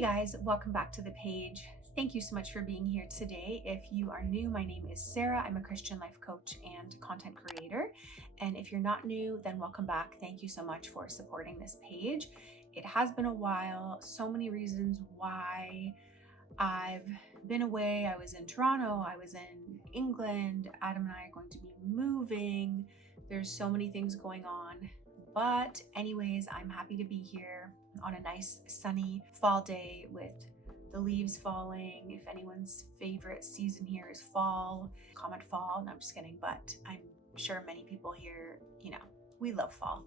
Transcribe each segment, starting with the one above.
Hey guys, welcome back to the page. Thank you so much for being here today. If you are new, my name is Sarah. I'm a Christian life coach and content creator. And if you're not new, then welcome back. Thank you so much for supporting this page. It has been a while, so many reasons why I've been away. I was in Toronto, I was in England. Adam and I are going to be moving. There's so many things going on. But anyways, I'm happy to be here on a nice sunny fall day with the leaves falling. If anyone's favorite season here is fall, comment fall. No, I'm just kidding. But I'm sure many people here, we love fall.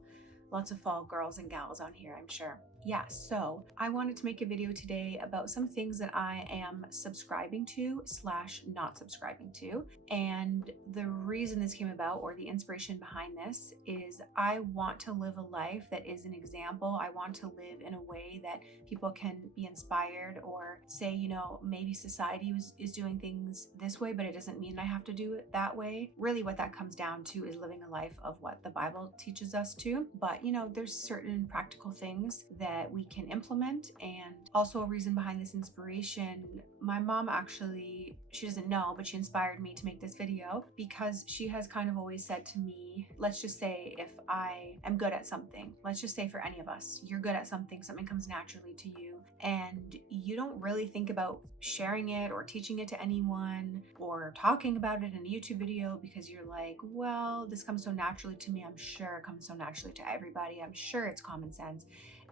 Lots of fall girls and gals on here, I'm sure. Yeah, so I wanted to make a video today about some things that I am subscribing to / not subscribing to. And the reason this came about, or the inspiration behind this, is I want to live a life that is an example. I want to live in a way that people can be inspired or say, maybe society is doing things this way, but it doesn't mean I have to do it that way. Really what that comes down to is living a life of what the Bible teaches us to. But, there's certain practical things that we can implement. And also a reason behind this inspiration, my mom actually, she doesn't know, but she inspired me to make this video because she has kind of always said to me, let's just say if I am good at something, let's just say for any of us, you're good at something comes naturally to you, and you don't really think about sharing it or teaching it to anyone or talking about it in a YouTube video because you're like, well, this comes so naturally to me. I'm sure it comes so naturally to everybody. I'm sure it's common sense.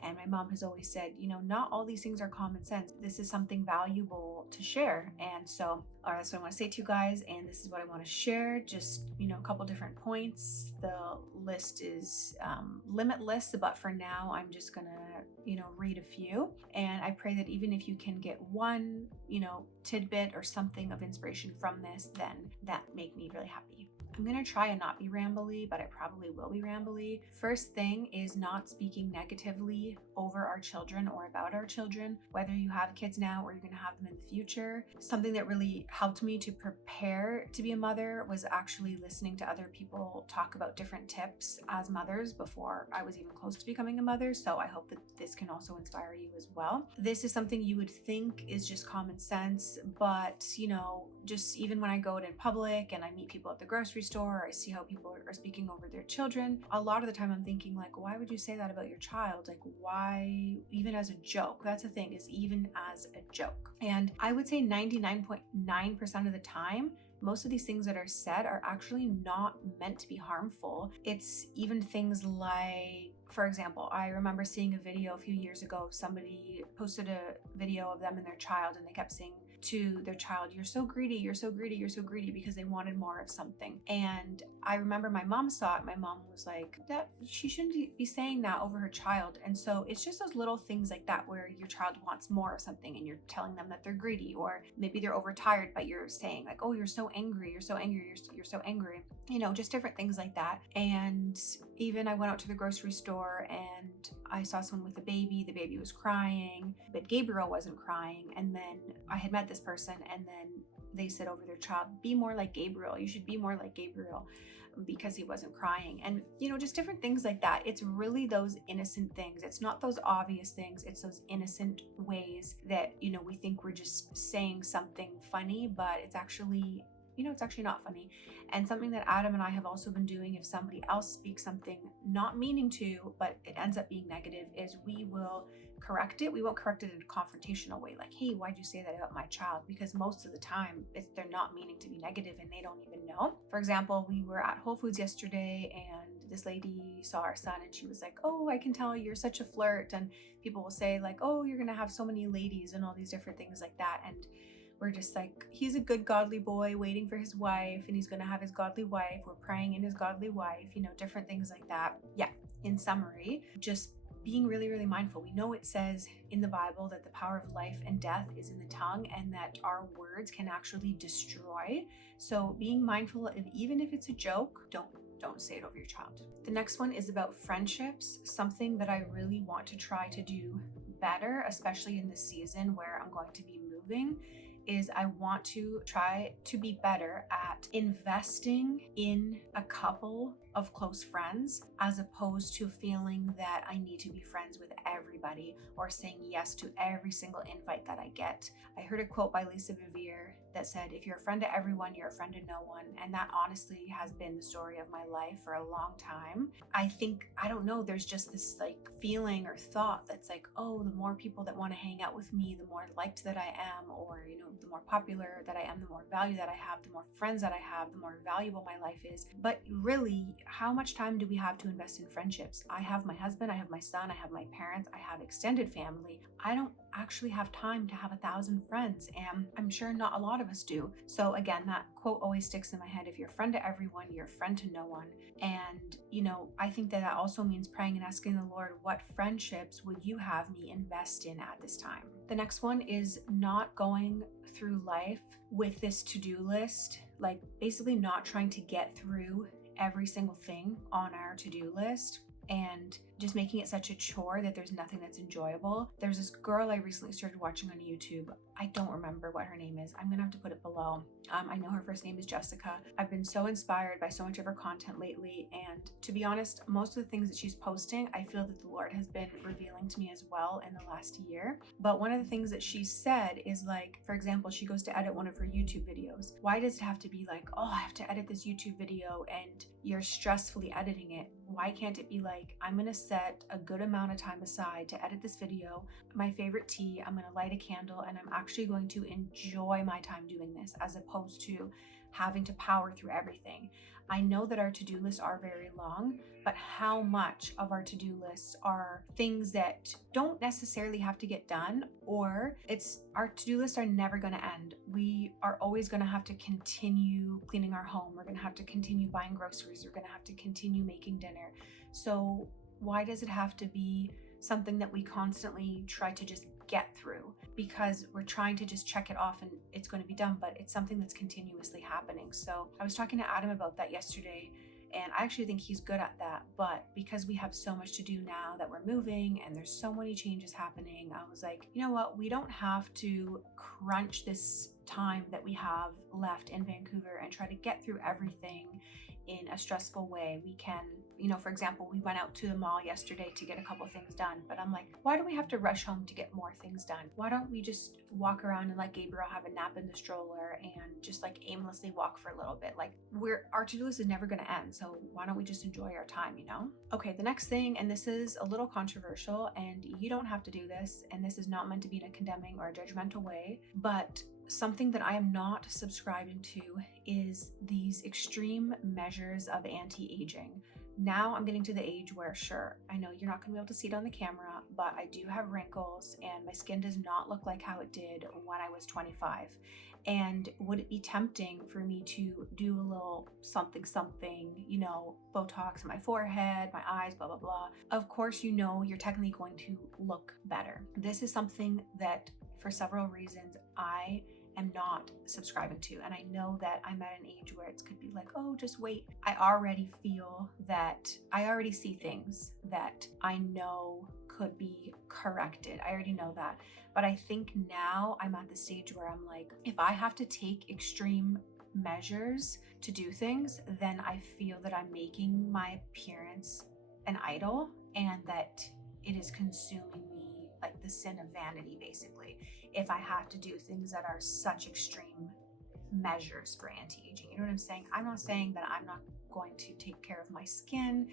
And my mom has always said, not all these things are common sense. This is something valuable to share. And so, all right, that's what I want to say to you guys. And this is what I want to share. Just, a couple different points. The list is limitless, but for now, I'm just going to, read a few. And I pray that even if you can get one, tidbit or something of inspiration from this, then that make me really happy. I'm going to try and not be rambly, but I probably will be rambly. First thing is not speaking negatively over our children or about our children, whether you have kids now or you're going to have them in the future. Something that really helped me to prepare to be a mother was actually listening to other people talk about different tips as mothers before I was even close to becoming a mother. So I hope that this can also inspire you as well. This is something you would think is just common sense, but just even when I go out in public and I meet people at the grocery store, I see how people are speaking over their children. A lot of the time I'm thinking like, why would you say that about your child? Like, why, even as a joke? That's the thing, is even as a joke. And I would say 99.9% of the time, most of these things that are said are actually not meant to be harmful. It's even things like, for example, I remember seeing a video a few years ago. Somebody posted a video of them and their child, and they kept saying to their child, you're so greedy, you're so greedy, you're so greedy, because they wanted more of something. And I remember my mom saw it. My mom was like, that she shouldn't be saying that over her child. And so it's just those little things like that where your child wants more of something and you're telling them that they're greedy, or maybe they're overtired, but you're saying like, oh, you're so angry, you're so angry, you're so angry, just different things like that. And even I went out to the grocery store and I saw someone with a baby. The baby was crying, but Gabriel wasn't crying. And then I had met this person, and then they said over their child, be more like Gabriel. You should be more like Gabriel, because he wasn't crying. And, just different things like that. It's really those innocent things. It's not those obvious things. It's those innocent ways that, we think we're just saying something funny, but it's actually not funny. And something that Adam and I have also been doing, if somebody else speaks something not meaning to, but it ends up being negative, is we will correct it. We won't correct it in a confrontational way, like, hey, why'd you say that about my child? Because most of the time they're not meaning to be negative and they don't even know. For example, we were at Whole Foods yesterday and this lady saw our son and she was like, oh, I can tell you're such a flirt. And people will say like, oh, you're gonna have so many ladies and all these different things like that. And we're just like, he's a good godly boy waiting for his wife, and he's going to have his godly wife. We're praying in his godly wife, different things like that. Yeah. In summary, just being really, really mindful. We know it says in the Bible that the power of life and death is in the tongue, and that our words can actually destroy. So being mindful of, even if it's a joke, don't say it over your child. The next one is about friendships, something that I really want to try to do better, especially in the season where I'm going to be moving, is I want to try to be better at investing in a couple of close friends, as opposed to feeling that I need to be friends with everybody or saying yes to every single invite that I get. I heard a quote by Lisa Vivier that said, if you're a friend to everyone, you're a friend to no one. And that honestly has been the story of my life for a long time. I think, I don't know, there's just this like feeling or thought that's like, oh, the more people that want to hang out with me, the more liked that I am, or, the more popular that I am, the more value that I have, the more friends that I have, the more valuable my life is. But really, how much time do we have to invest in friendships? I have my husband, I have my son, I have my parents, I have extended family. I don't actually have time to have 1,000 friends, and I'm sure not a lot of us do. So again, that quote always sticks in my head. If you're a friend to everyone, you're a friend to no one. And I think that also means praying and asking the Lord, what friendships would you have me invest in at this time? The next one is not going through life with this to-do list, like basically not trying to get through every single thing on our to-do list and just making it such a chore that there's nothing that's enjoyable. There's this girl I recently started watching on YouTube. I don't remember what her name is. I'm gonna have to put it below. I know her first name is Jessica. I've been so inspired by so much of her content lately, and to be honest, most of the things that she's posting, I feel that the Lord has been revealing to me as well in the last year. But one of the things that she said is like, for example, she goes to edit one of her YouTube videos. Why does it have to be like, oh, I have to edit this YouTube video and you're stressfully editing it? Why can't it be like, I'm gonna set a good amount of time aside to edit this video, my favorite tea, I'm gonna light a candle, and I'm actually going to enjoy my time doing this, as opposed to having to power through everything. I know that our to-do lists are very long, but how much of our to-do lists are things that don't necessarily have to get done, or our to-do lists are never going to end. We are always going to have to continue cleaning our home. We're going to have to continue buying groceries. We're going to have to continue making dinner. So why does it have to be something that we constantly try to just get through because we're trying to just check it off and it's going to be done, but it's something that's continuously happening? So I was talking to Adam about that yesterday, and I actually think he's good at that. But because we have so much to do now that we're moving and there's so many changes happening, I was like, you know what? We don't have to crunch this time that we have left in Vancouver and try to get through everything in a stressful way. We can, for example, we went out to the mall yesterday to get a couple things done, but I'm like, why do we have to rush home to get more things done? Why don't we just walk around and let Gabriel have a nap in the stroller and just like aimlessly walk for a little bit? Like, our to-do list is never going to end, so why don't we just enjoy our time? Okay, the next thing, and this is a little controversial, and you don't have to do this, and this is not meant to be in a condemning or a judgmental way, but something that I am not subscribing to is these extreme measures of anti-aging. Now I'm getting to the age where, sure, I know you're not going to be able to see it on the camera, but I do have wrinkles and my skin does not look like how it did when I was 25. And would it be tempting for me to do a little something, Botox in my forehead, my eyes, blah, blah, blah? Of course, you're technically going to look better. This is something that for several reasons I am not subscribing to. And I know that I'm at an age where it could be like, oh, just wait. I already see things that I know could be corrected. I already know that. But I think now I'm at the stage where I'm like, if I have to take extreme measures to do things, then I feel that I'm making my appearance an idol and that it is consuming me, like the sin of vanity, basically, if I have to do things that are such extreme measures for anti-aging. You know what I'm saying? I'm not saying that I'm not going to take care of my skin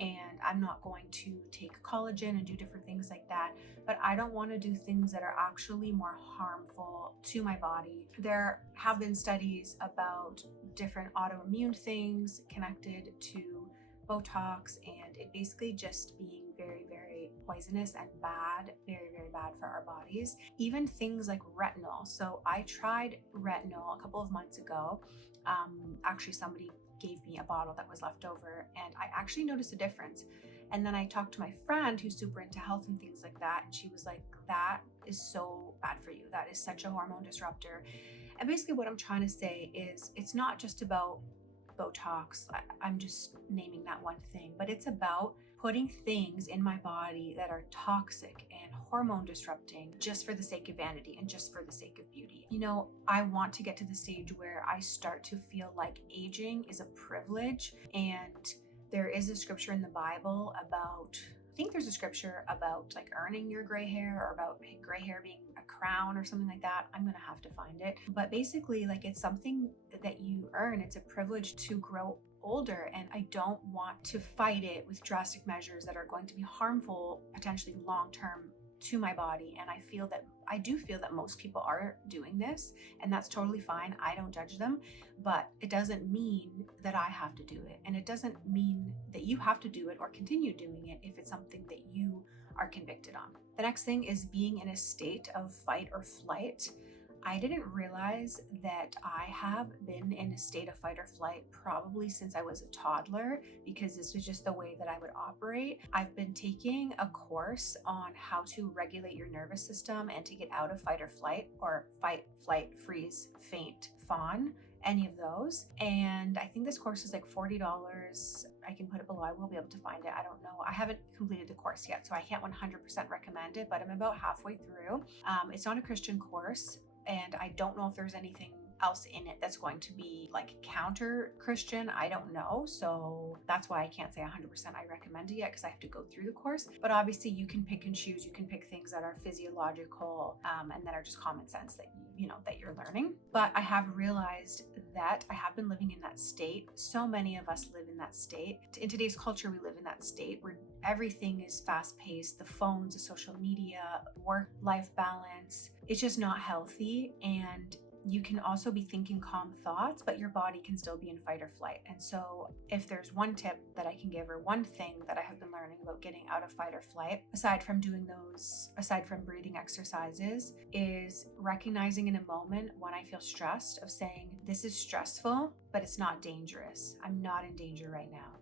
and I'm not going to take collagen and do different things like that, but I don't want to do things that are actually more harmful to my body. There have been studies about different autoimmune things connected to Botox, and it basically just being very, very poisonous and bad, very, very bad for our bodies. Even things like retinol. So I tried retinol a couple of months ago. Actually, somebody gave me a bottle that was left over, and I actually noticed a difference. And then I talked to my friend who's super into health and things like that, and she was like, that is so bad for you. That is such a hormone disruptor. And basically what I'm trying to say is it's not just about Botox. I'm just naming that one thing, but it's about putting things in my body that are toxic and hormone disrupting just for the sake of vanity and just for the sake of beauty. I want to get to the stage where I start to feel like aging is a privilege and There is a scripture in the Bible about, I think there's a scripture about like earning your gray hair, or about gray hair being a crown or something like that. I'm gonna have to find it. But basically, like, it's something that you earn. It's a privilege to grow older, and I don't want to fight it with drastic measures that are going to be harmful, potentially long term, to my body. And I do feel that most people are doing this, and that's totally fine. I don't judge them, but it doesn't mean that I have to do it. And it doesn't mean that you have to do it or continue doing it if it's something that you are convicted on. The next thing is being in a state of fight or flight. I didn't realize that I have been in a state of fight or flight probably since I was a toddler, because this was just the way that I would operate. I've been taking a course on how to regulate your nervous system and to get out of fight or flight, or fight, flight, freeze, faint, fawn, any of those. And I think this course is like $40. I can put it below. I will be able to find it. I don't know. I haven't completed the course yet, so I can't 100% recommend it, but I'm about halfway through. It's not a Christian course, and I don't know if there's anything else in it that's going to be like counter Christian. I don't know. So that's why I can't say 100% I recommend it yet, because I have to go through the course. But obviously you can pick and choose. You can pick things that are physiological and that are just common sense that that you're learning. But I have realized that I have been living in that state. So many of us live in that state. In today's culture, we live in that state where everything is fast paced. The phones, the social media, work-life balance. It's just not healthy. And you can also be thinking calm thoughts, but your body can still be in fight or flight. And so if there's one tip that I can give, or one thing that I have been learning about getting out of fight or flight, aside from breathing exercises, is recognizing in a moment when I feel stressed, of saying, this is stressful, but it's not dangerous. I'm not in danger right now.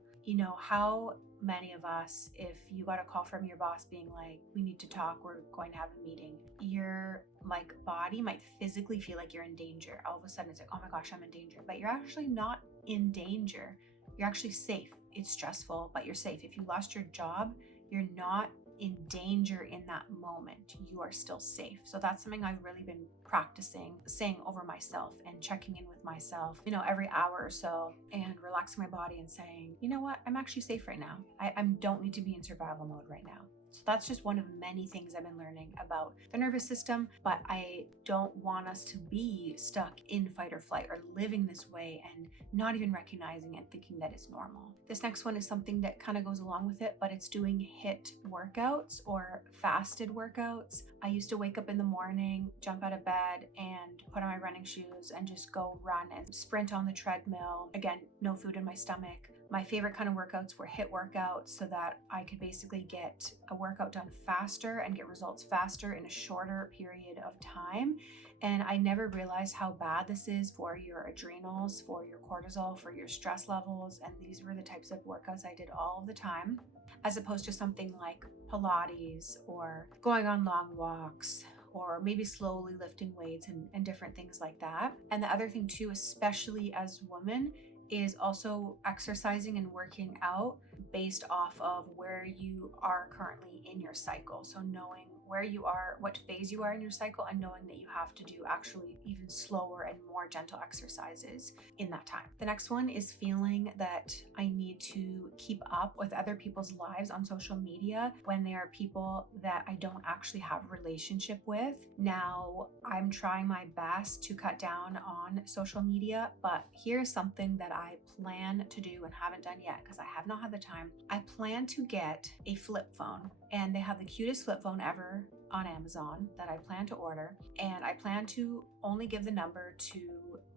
How many of us, if you got a call from your boss being like, we need to talk, we're going to have a meeting, your like body might physically feel like you're in danger. All of a sudden it's like, oh my gosh, I'm in danger. But you're actually not in danger. You're actually safe. It's stressful, but you're safe. If you lost your job, you're not in danger in that moment. You are still safe. So that's something I've really been practicing saying over myself, and checking in with myself, every hour or so, and relaxing my body and saying, you know what, I'm actually safe right now. I don't need to be in survival mode right now. So that's just one of many things I've been learning about the nervous system, but I don't want us to be stuck in fight or flight, or living this way and not even recognizing it, thinking that it's normal. This next one is something that kind of goes along with it, but it's doing HIIT workouts or fasted workouts. I used to wake up in the morning, jump out of bed, and put on my running shoes and just go run and sprint on the treadmill. Again, no food in my stomach. My favorite kind of workouts were HIIT workouts, so that I could basically get a workout done faster and get results faster in a shorter period of time. And I never realized how bad this is for your adrenals, for your cortisol, for your stress levels. And these were the types of workouts I did all of the time, as opposed to something like Pilates, or going on long walks, or maybe slowly lifting weights and different things like that. And the other thing too, especially as women, is also exercising and working out based off of where you are currently in your cycle. So knowing where you are, what phase you are in your cycle, and knowing that you have to do actually even slower and more gentle exercises in that time. The next one is feeling that I need to keep up with other people's lives on social media when they are people that I don't actually have a relationship with. Now, I'm trying my best to cut down on social media, but here's something that I plan to do and haven't done yet because I have not had the time. I plan to get a flip phone, and they have the cutest flip phone ever on Amazon that I plan to order. And I plan to only give the number to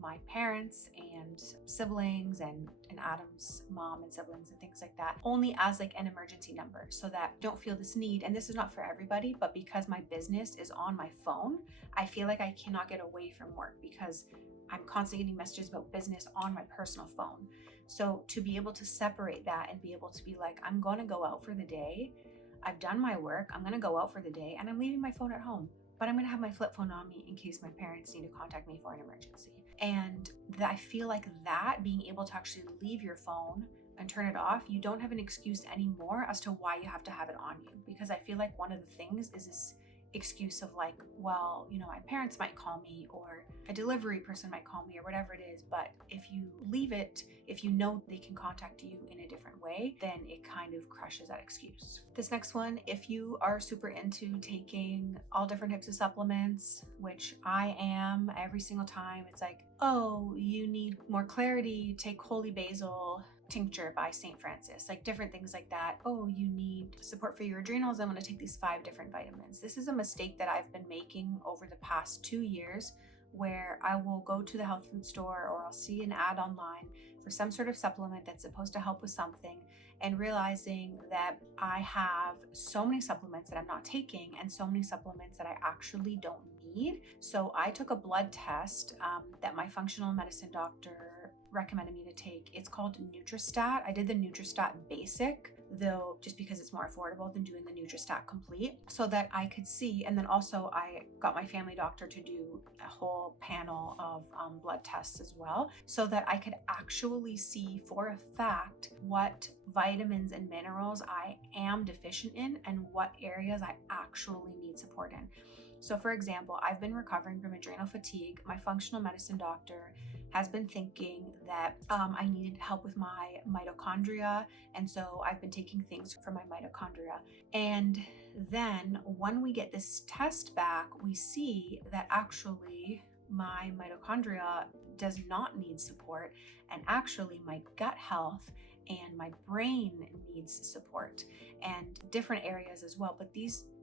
my parents and siblings and Adam's mom and siblings and things like that, only as like an emergency number, so that I don't feel this need. And this is not for everybody, but because my business is on my phone, I feel like I cannot get away from work because I'm constantly getting messages about business on my personal phone. So to be able to separate that and be able to be like, I'm going to go out for the day. I've done my work. I'm going to go out for the day, and I'm leaving my phone at home, but I'm going to have my flip phone on me in case my parents need to contact me for an emergency. And I feel like that, being able to actually leave your phone and turn it off, you don't have an excuse anymore as to why you have to have it on you. Because I feel like one of the things is this excuse of like, well, my parents might call me, or a delivery person might call me, or whatever it is. But if you leave it, if you know they can contact you in a different way, then it kind of crushes that excuse. This next one, if you are super into taking all different types of supplements, which I am every single time, it's like, oh, you need more clarity, take holy basil tincture by St. Francis, like different things like that. Oh, you need support for your adrenals, I'm going to take these 5 different vitamins. This is a mistake that I've been making over the past 2 years, where I will go to the health food store, or I'll see an ad online for some sort of supplement that's supposed to help with something, and realizing that I have so many supplements that I'm not taking, and so many supplements that I actually don't need. So I took a blood test that my functional medicine doctor recommended me to take. It's called Nutristat. I did the Nutristat Basic, though, just because it's more affordable than doing the Nutristat Complete, so that I could see. And then also I got my family doctor to do a whole panel of blood tests as well, so that I could actually see for a fact what vitamins and minerals I am deficient in and what areas I actually need support in. So for example, I've been recovering from adrenal fatigue. My functional medicine doctor has been thinking that I needed help with my mitochondria. And so I've been taking things for my mitochondria. And then when we get this test back, we see that actually my mitochondria does not need support. And actually my gut health and my brain needs support, and different areas as well. But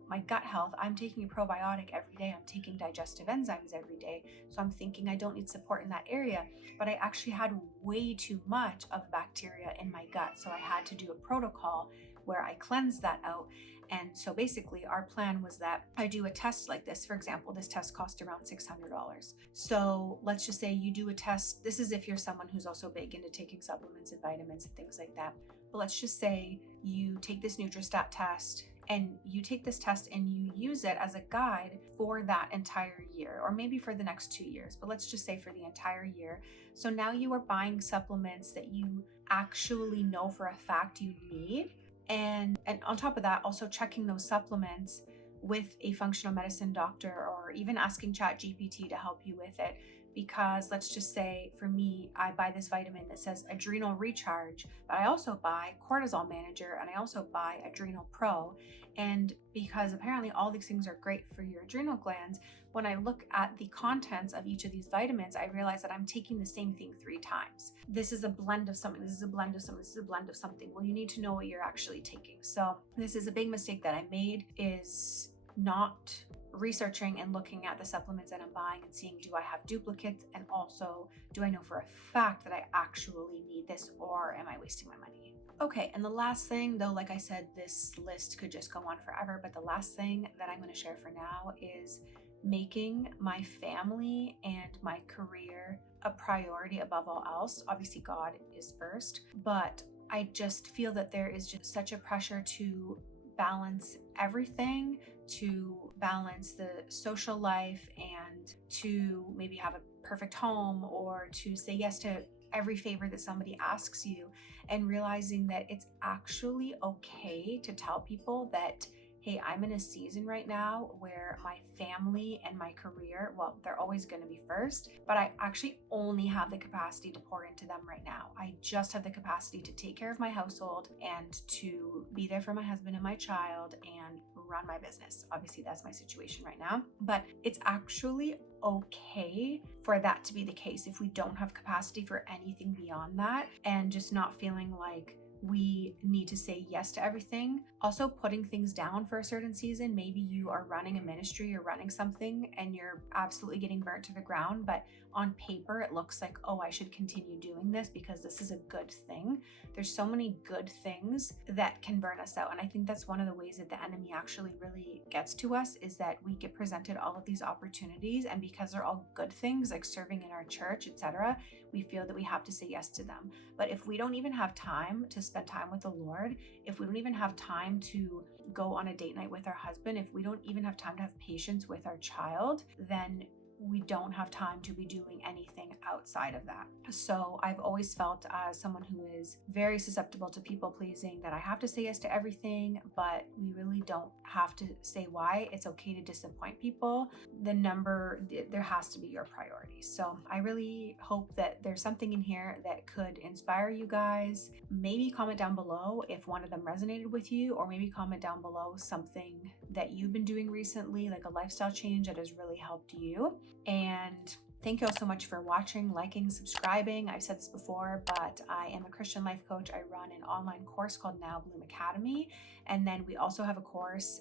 my gut health, I'm taking a probiotic every day. I'm taking digestive enzymes every day. So I'm thinking I don't need support in that area, but I actually had way too much of bacteria in my gut. So I had to do a protocol where I cleansed that out. And so basically our plan was that I do a test like this. For example, this test cost around $600. So let's just say you do a test. This is if you're someone who's also big into taking supplements and vitamins and things like that. But let's just say you take this Nutristat test, and you take this test and you use it as a guide for that entire year, or maybe for the next 2 years, but let's just say for the entire year. So now you are buying supplements that you actually know for a fact you need. And on top of that, also checking those supplements with a functional medicine doctor, or even asking ChatGPT to help you with it. Because let's just say for me, I buy this vitamin that says adrenal recharge, but I also buy cortisol manager, and I also buy adrenal pro. And because apparently all these things are great for your adrenal glands, when I look at the contents of each of these vitamins, I realize that I'm taking the same thing 3 times. This is a blend of something, this is a blend of something, this is a blend of something. Well, you need to know what you're actually taking. So this is a big mistake that I made, is not researching and looking at the supplements that I'm buying and seeing, do I have duplicates? And also, do I know for a fact that I actually need this, or am I wasting my money? Okay, and the last thing, though, like I said, this list could just go on forever, but the last thing that I'm going to share for now is making my family and my career a priority above all else. Obviously, God is first, but I just feel that there is just such a pressure to balance everything, to balance the social life, and to maybe have a perfect home, or to say yes to every favor that somebody asks you, and realizing that it's actually okay to tell people that, hey, I'm in a season right now where my family and my career, well, they're always going to be first, but I actually only have the capacity to pour into them right now. I just have the capacity to take care of my household and to be there for my husband and my child and run my business. Obviously, that's my situation right now, but it's actually okay for that to be the case if we don't have capacity for anything beyond that, and just not feeling like we need to say yes to everything. Also, putting things down for a certain season. Maybe you are running a ministry or running something and you're absolutely getting burnt to the ground, but on paper it looks like, oh, I should continue doing this because this is a good thing. There's so many good things that can burn us out. And I think that's one of the ways that the enemy actually really gets to us, is that we get presented all of these opportunities, and because they're all good things, like serving in our church, etc., we feel that we have to say yes to them. But if we don't even have time to spend time with the Lord, if we don't even have time to go on a date night with our husband, if we don't even have time to have patience with our child, then we don't have time to be doing anything outside of that. So I've always felt, as someone who is very susceptible to people pleasing, that I have to say yes to everything, but we really don't have to say why. It's okay to disappoint people. There has to be your priority. So I really hope that there's something in here that could inspire you guys. Maybe comment down below if one of them resonated with you, or maybe comment down below something that you've been doing recently, like a lifestyle change that has really helped you. And thank you all so much for watching, liking, subscribing. I've said this before, but I am a Christian life coach. I run an online course called NowBloom Academy. And then we also have a course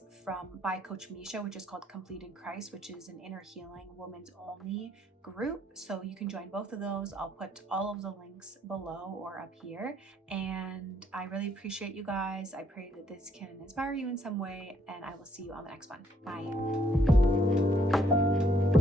by Coach Misha, which is called Complete in Christ, which is an inner healing women's only group. So you can join both of those. I'll put all of the links below or up here. And I really appreciate you guys. I pray that this can inspire you in some way, and I will see you on the next one. Bye.